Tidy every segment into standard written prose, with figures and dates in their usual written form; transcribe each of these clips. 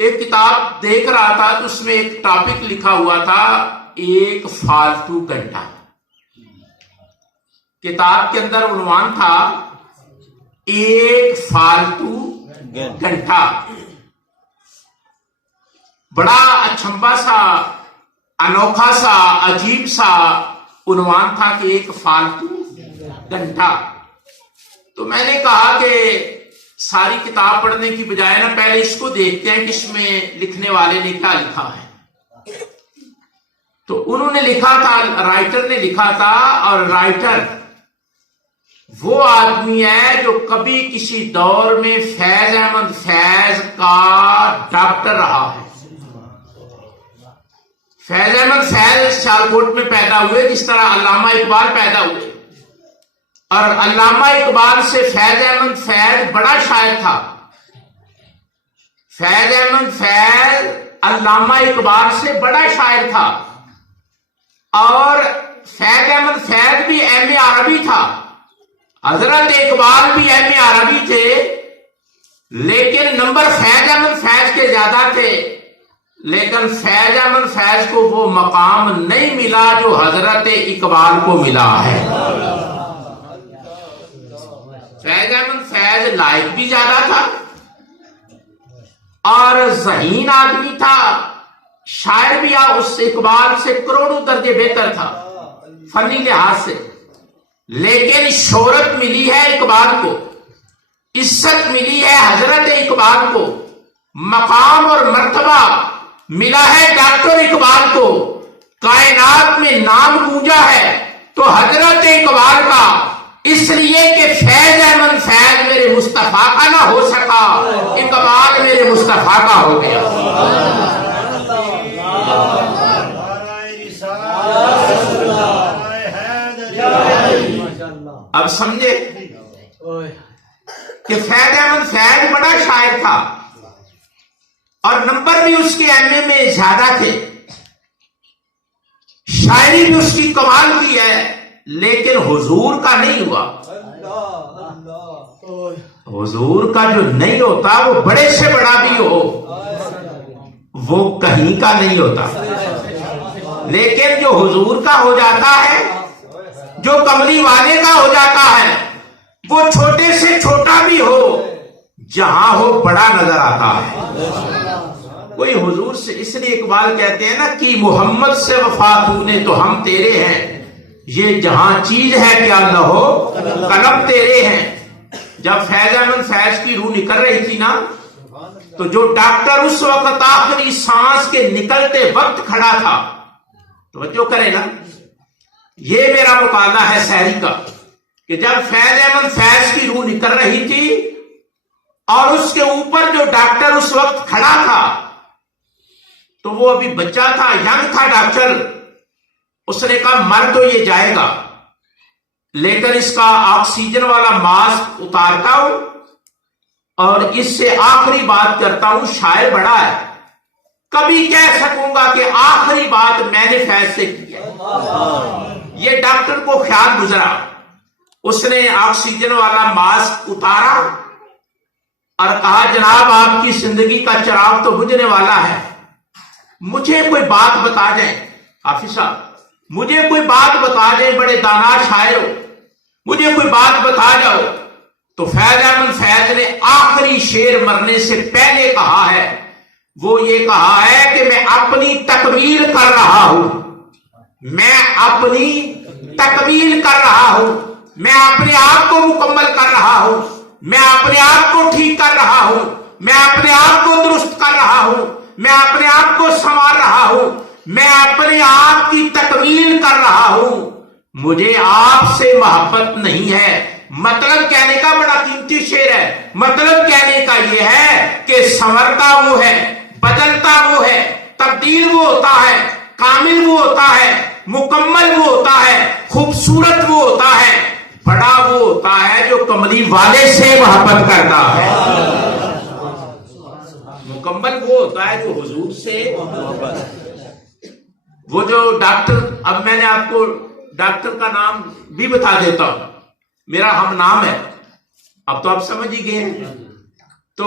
ایک کتاب دیکھ رہا تھا تو اس میں ایک ٹاپک لکھا ہوا تھا ایک فالتو گھنٹہ. کتاب کے اندر عنوان تھا ایک فالتو گھنٹہ. بڑا اچھمبا سا، انوکھا سا، عجیب سا عنوان تھا کہ ایک فالتو گھنٹہ. تو میں نے کہا کہ ساری کتاب پڑھنے کی بجائے نا پہلے اس کو دیکھتے ہیں کہ اس میں لکھنے والے نے کیا لکھا ہے. تو انہوں نے لکھا تھا، رائٹر نے لکھا تھا، اور رائٹر وہ آدمی ہے جو کبھی کسی دور میں فیض احمد فیض کا ڈاکٹر رہا ہے. فیض احمد فیض سیالکوٹ میں پیدا ہوئے جس طرح علامہ اقبال پیدا ہوئے، اور علامہ اقبال سے فیض احمد فیض بڑا شاعر تھا. فیض احمد فیض علامہ اقبال سے بڑا شاعر تھا، اور فیض احمد فیض بھی ایم اے عربی تھا. حضرت اقبال بھی ایم اے عربی تھے، لیکن نمبر فیض احمد فیض کے زیادہ تھے. لیکن فیض احمد فیض کو وہ مقام نہیں ملا جو حضرت اقبال کو ملا ہے. فیض احمد فیض لائق بھی زیادہ تھا اور ذہین آدمی تھا، شاعر بھی اس اقبال سے کروڑوں درجے بہتر تھا فنی لحاظ سے. لیکن شہرت ملی ہے اقبال کو، عزت ملی ہے حضرت اقبال کو، مقام اور مرتبہ ملا ہے ڈاکٹر اقبال کو، کائنات میں نام گونجا ہے تو حضرت اقبال کا، اس لیے کہ فیض احمد فیض میرے مصطفیٰ کا نہ ہو سکا، اقبال میرے مصطفیٰ کا ہو گیا. اب سمجھے کہ فیض احمد فیض بڑا شاعر تھا اور نمبر بھی اس کے ایم اے میں زیادہ تھے، شاعری بھی اس کی کمال کی ہے، لیکن حضور کا نہیں ہوا. حضور کا جو نہیں ہوتا وہ بڑے سے بڑا بھی ہو وہ کہیں کا نہیں ہوتا. لیکن جو حضور کا ہو جاتا ہے، جو کملی والے کا ہو جاتا ہے، وہ چھوٹے سے چھوٹا بھی ہو جہاں ہو بڑا نظر آتا ہے. کوئی حضور سے، اس لیے اقبال کہتے ہیں نا کہ محمد سے وفا تو نے تو ہم تیرے ہیں، یہ جہاں چیز ہے کیا نہ ہو قلم تیرے ہیں. جب فیض احمد فیض کی روح نکل رہی تھی نا، تو جو ڈاکٹر اس وقت آخری سانس کے نکلتے وقت کھڑا تھا، توجہ کرے نا، یہ میرا مقالہ ہے سحری کا، کہ جب فیض احمد فیض کی روح نکل رہی تھی اور اس کے اوپر جو ڈاکٹر اس وقت کھڑا تھا تو وہ ابھی بچہ تھا، ینگ تھا ڈاکٹر. اس نے کہا مر تو یہ جائے گا، لیکن اس کا آکسیجن والا ماسک اتارتا ہوں اور اس سے آخری بات کرتا ہوں. شاعر بڑا ہے، کبھی کہہ سکوں گا کہ آخری بات میں نے فیض سے کی ہے. یہ ڈاکٹر کو خیال گزرا، اس نے آکسیجن والا ماسک اتارا اور کہا جناب آپ کی زندگی کا چراغ تو بجھنے والا ہے، مجھے کوئی بات بتا دیں. حافظ صاحب مجھے کوئی بات بتا دیں، بڑے دانا شاعر ہو، مجھے کوئی بات بتا جاؤ. تو فیض احمد فیض نے آخری شعر مرنے سے پہلے کہا ہے، وہ یہ کہا ہے کہ میں اپنی تکمیل کر رہا ہوں، میں اپنی تکمیل کر رہا ہوں، میں اپنے آپ کو مکمل کر رہا ہوں، میں اپنے آپ کو ٹھیک کر رہا ہوں، میں اپنے آپ کو درست کر رہا ہوں، میں اپنے آپ کو سنوار رہا ہوں، میں اپنے آپ کی تکمیل کر رہا ہوں. مجھے آپ سے محبت نہیں ہے. مطلب کہنے کا بڑا قیمتی شعر ہے. مطلب کہنے کا یہ ہے کہ سنورتا وہ ہے، بدلتا وہ ہے، تبدیل وہ ہوتا ہے، کامل وہ ہوتا ہے، مکمل وہ ہوتا ہے، خوبصورت وہ ہوتا ہے، بڑا وہ ہوتا ہے جو کملی والے سے محبت کرتا ہے. مکمل وہ ہوتا ہے جو حضور سے محبت. وہ جو ڈاکٹر، اب میں نے آپ کو ڈاکٹر کا نام بھی بتا دیتا ہوں، میرا ہم نام ہے، اب تو آپ سمجھ ہی گئے ہیں. تو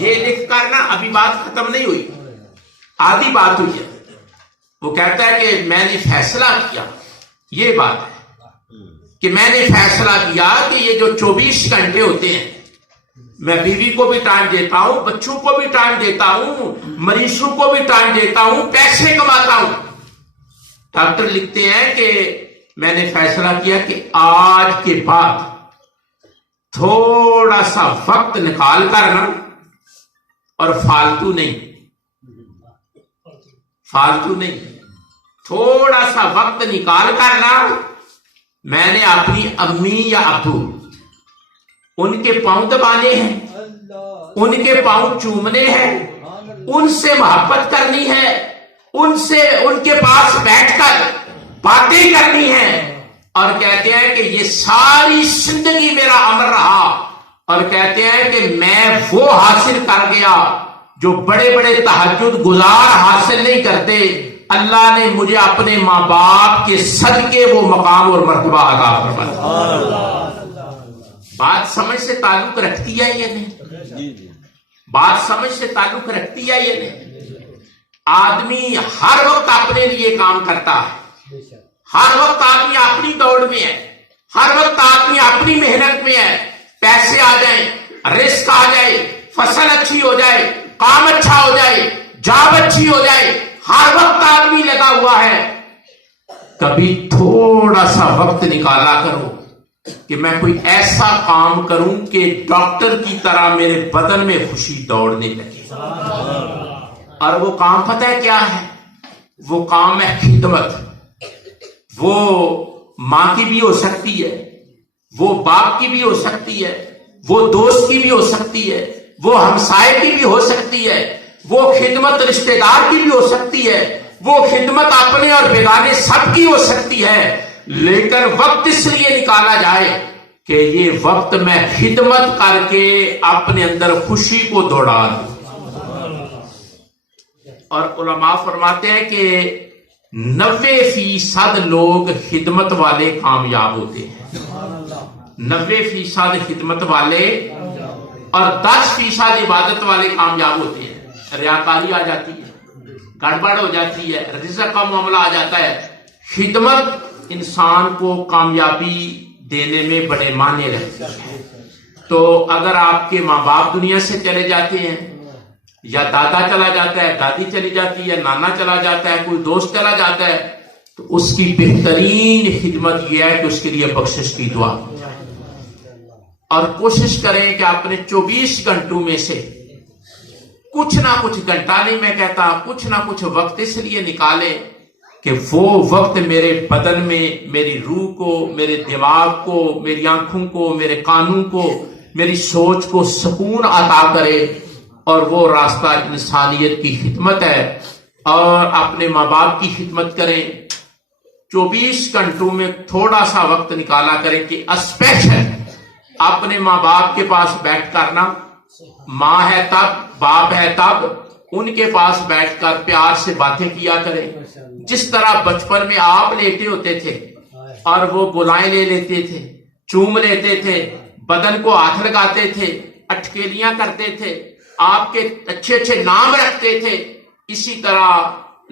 یہ لکھ کر نا ابھی بات ختم نہیں ہوئی، آدھی بات ہوئی ہے. وہ کہتا ہے کہ میں نے فیصلہ کیا، یہ بات ہے کہ میں نے فیصلہ کیا کہ یہ جو 24 گھنٹے ہوتے ہیں میں بیوی کو بھی ٹائم دیتا ہوں، بچوں کو بھی ٹائم دیتا ہوں، مریضوں کو بھی ٹائم دیتا ہوں، پیسے کماتا ہوں. ڈاکٹر لکھتے ہیں کہ میں نے فیصلہ کیا کہ آج کے بعد تھوڑا سا وقت نکال کر نا، اور فالتو نہیں، تھوڑا سا وقت نکال کر نا، میں نے اپنی امی یا ابو ان کے پاؤں دبانے ہیں، ان کے پاؤں چومنے ہیں، ان سے محبت کرنی ہے، ان کے پاس بیٹھ کر باتیں کرنی ہیں. اور کہتے ہیں کہ یہ ساری زندگی میرا عمل رہا، اور کہتے ہیں کہ میں وہ حاصل کر گیا جو بڑے بڑے تہجد گزار حاصل نہیں کرتے. اللہ نے مجھے اپنے ماں باپ کے صدقے وہ مقام اور مرتبہ عطا فرمایا. بات سمجھ سے تعلق رکھتی ہے یہ نہیں؟ بات سمجھ سے تعلق رکھتی ہے یہ نہیں؟ آدمی ہر وقت اپنے لیے کام کرتا ہے، ہر وقت آدمی اپنی دوڑ میں ہے، ہر وقت آدمی اپنی محنت میں ہے. پیسے آ جائیں، رزق آ جائے، فصل اچھی ہو جائے، کام اچھا ہو جائے، جاب اچھی ہو جائے، ہر وقت آدمی لگا ہوا ہے. کبھی تھوڑا سا وقت نکالا کرو کہ میں کوئی ایسا کام کروں کہ ڈاکٹر کی طرح میرے بدن میں خوشی دوڑنے لگے. اور وہ کام پتہ ہے کیا ہے؟ وہ کام ہے خدمت. وہ ماں کی بھی ہو سکتی ہے، وہ باپ کی بھی ہو سکتی ہے، وہ دوست کی بھی ہو سکتی ہے، وہ ہمسائے کی بھی ہو سکتی ہے، وہ خدمت رشتہ دار کی بھی ہو سکتی ہے، وہ خدمت اپنے اور بیگانے سب کی ہو سکتی ہے. لیکن وقت اس لیے نکالا جائے کہ یہ وقت میں خدمت کر کے اپنے اندر خوشی کو دوڑا دوں. اور علماء فرماتے ہیں کہ 90% لوگ خدمت والے کامیاب ہوتے ہیں، 90% خدمت والے اور 10% عبادت والے کامیاب ہوتے ہیں. ریاکاری آ جاتی ہے، گڑبڑ ہو جاتی ہے، رزق کا معاملہ آ جاتا ہے. خدمت انسان کو کامیابی دینے میں بڑے معنی رکھتی ہے. تو اگر آپ کے ماں باپ دنیا سے چلے جاتے ہیں، یا دادا چلا جاتا ہے، دادی چلی جاتی ہے، نانا چلا جاتا ہے، کوئی دوست چلا جاتا ہے، تو اس کی بہترین خدمت یہ ہے کہ اس کے لیے بخشش کی دعا. اور کوشش کریں کہ اپنے 24 گھنٹوں میں سے کچھ نہ کچھ گھنٹہ نہیں میں کہتا، کچھ نہ کچھ وقت اس لیے نکالیں کہ وہ وقت میرے بدن میں، میری روح کو، میرے دماغ کو، میری آنکھوں کو، میرے کانوں کو، میری سوچ کو سکون عطا کرے. اور وہ راستہ انسانیت کی خدمت ہے. اور اپنے ماں باپ کی خدمت کریں. 24 گھنٹوں میں تھوڑا سا وقت نکالا کریں کہ اسپیشل اپنے ماں باپ کے پاس بیٹھ کرنا، ماں ہے تب، باپ ہے تب، ان کے پاس بیٹھ کر پیار سے باتیں کیا کریں. جس طرح بچپن میں آپ لیٹے ہوتے تھے اور وہ گلائیں لے لیتے تھے، چوم لیتے تھے، بدن کو ہاتھ لگاتے تھے، اٹکیلیاں کرتے تھے، آپ کے اچھے اچھے نام رکھتے تھے، اسی طرح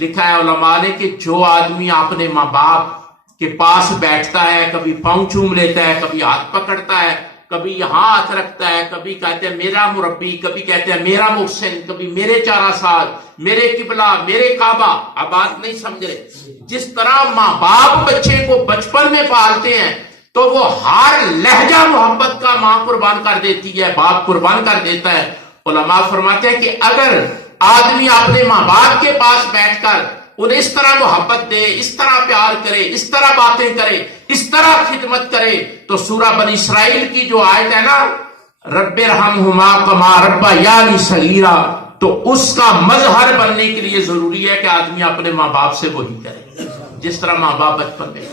لکھا ہے علماء نے کہ جو آدمی اپنے ماں باپ کے پاس بیٹھتا ہے، کبھی پاؤں چوم لیتا ہے، کبھی ہاتھ پکڑتا ہے، کبھی یہاں ہاتھ رکھتا ہے، کبھی کہتے ہیں میرا مربی، کبھی کہتے ہیں میرا محسن، کبھی میرے چارہ ساز، میرے قبلہ، میرے کعبہ. اب بات نہیں سمجھ رہے؟ جس طرح ماں باپ بچے کو بچپن میں پالتے ہیں تو وہ ہر لہجہ محبت کا ماں قربان کر دیتی ہے، باپ قربان کر دیتا ہے. علماء فرماتے ہیں کہ اگر آدمی اپنے ماں باپ کے پاس بیٹھ کر انہیں اس طرح محبت دے، اس طرح پیار کرے، اس طرح باتیں کرے، اس طرح خدمت کرے، تو سورہ بنی اسرائیل کی جو آیت ہے نا، رب ارحمہما کما ربیانی صغیرا، تو اس کا مظہر بننے کے لیے ضروری ہے کہ آدمی اپنے ماں باپ سے وہی کرے جس طرح ماں باپ بچپن میں